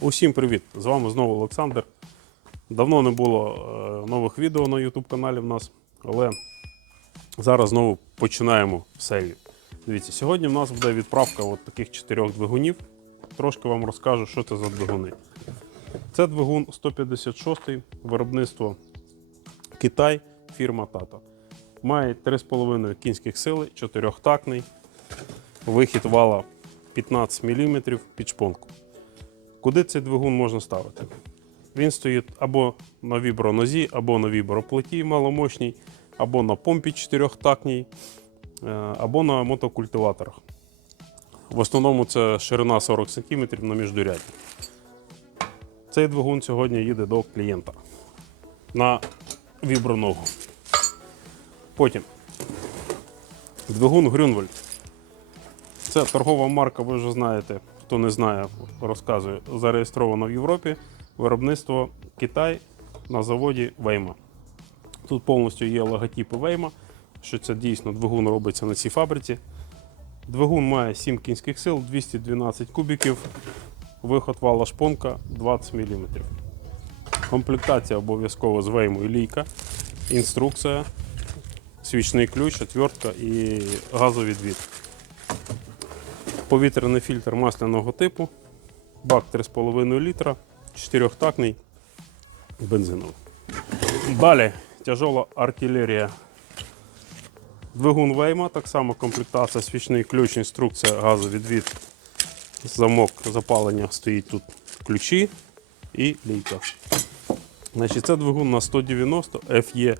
Усім привіт! З вами знову Олександр. Давно не було е, нових відео на YouTube каналі в нас, але зараз знову починаємо серію. Дивіться, сьогодні в нас буде відправка от таких чотирьох двигунів. Трошки вам розкажу, що це за двигуни. Це двигун 156 виробництво Китай, фірма Tata. Має 3,5 кінських сили, 4-тактний, вихід вала 15 мм під шпонку. Куди цей двигун можна ставити? Він стоїть або на вібронозі, або на віброплиті маломощній, або на помпі чотирьохтактній, е, або на мотокультиваторах. В основному це ширина 40 см на міждуряді. Цей двигун сьогодні їде до клієнта на віброногу. Потім двигун Грюнвальд. Це торгова марка, ви вже знаєте, хто не знає, розказую, зареєстрована в Європі. Виробництво Китай на заводі Вейма. Тут повністю є логотипи Вейма, що це дійсно двигун робиться на цій фабриці. Двигун має 7 кінських сил, 212 кубіків, виход вала шпонка 20 мм. Комплектація обов'язково з Веймою лійка, інструкція, свічний ключ, отвертка і газовідвід повітряний фільтр масляного типу, бак 3,5 літра, 4-тактний бензиновий. Далі тяжола артилерія. Двигун Вейма, так само комплектація, свічний ключ, інструкція, газовідвід, замок запалення стоїть тут ключі і лійка. Значить, Це двигун на 190 FE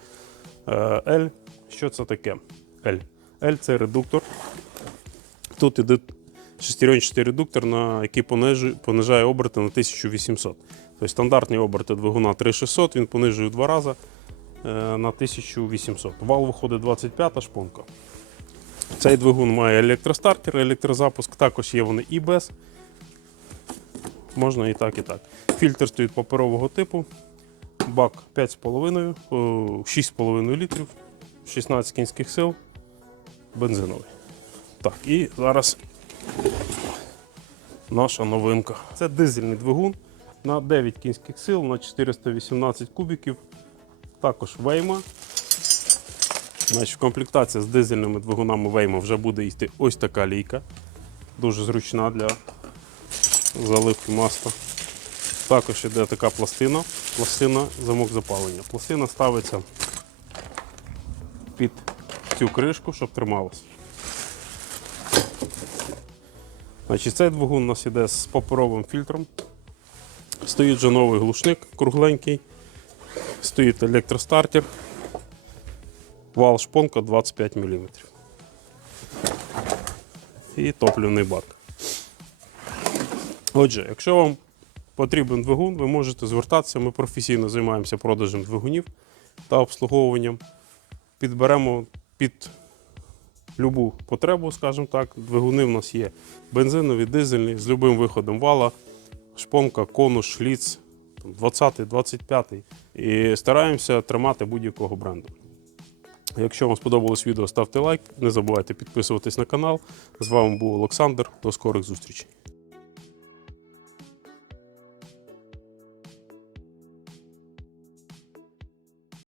L. Що це таке? L. L це редуктор. Тут іде шестеренчатий редуктор, на який понижає оберти на 1800. Тобто стандартні оберти двигуна 3600, він понижує два рази е, на 1800. Вал виходить 25 шпонка. Цей двигун має електростартер, електрозапуск, також є вони і без. Можна і так, і так. Фільтр стоїть паперового типу. Бак 5,5, 6,5 літрів, 16 кінських сил, бензиновий. Так, і зараз наша новинка. Це дизельний двигун на 9 кінських сил, на 418 кубіків. Також Вейма. Значить, комплектація з дизельними двигунами Вейма вже буде йти ось така лійка. Дуже зручна для заливки масла. Також іде така пластина, пластина замок запалення. Пластина ставиться під цю кришку, щоб трималась. Значить, Цей двигун у нас іде з паперовим фільтром. Стоїть вже новий глушник кругленький, стоїть електростартер, вал шпонка 25 мм. І топливний бак. Отже, якщо вам потрібен двигун, ви можете звертатися. Ми професійно займаємося продажем двигунів та обслуговуванням. Підберемо під любу потребу, скажімо так. Двигуни в нас є бензинові, дизельні, з любим виходом вала, шпонка, конус, шліц, 20-й, 25-й. І стараємося тримати будь-якого бренду. Якщо вам сподобалось відео, ставте лайк, не забувайте підписуватись на канал. З вами був Олександр. До скорих зустрічей.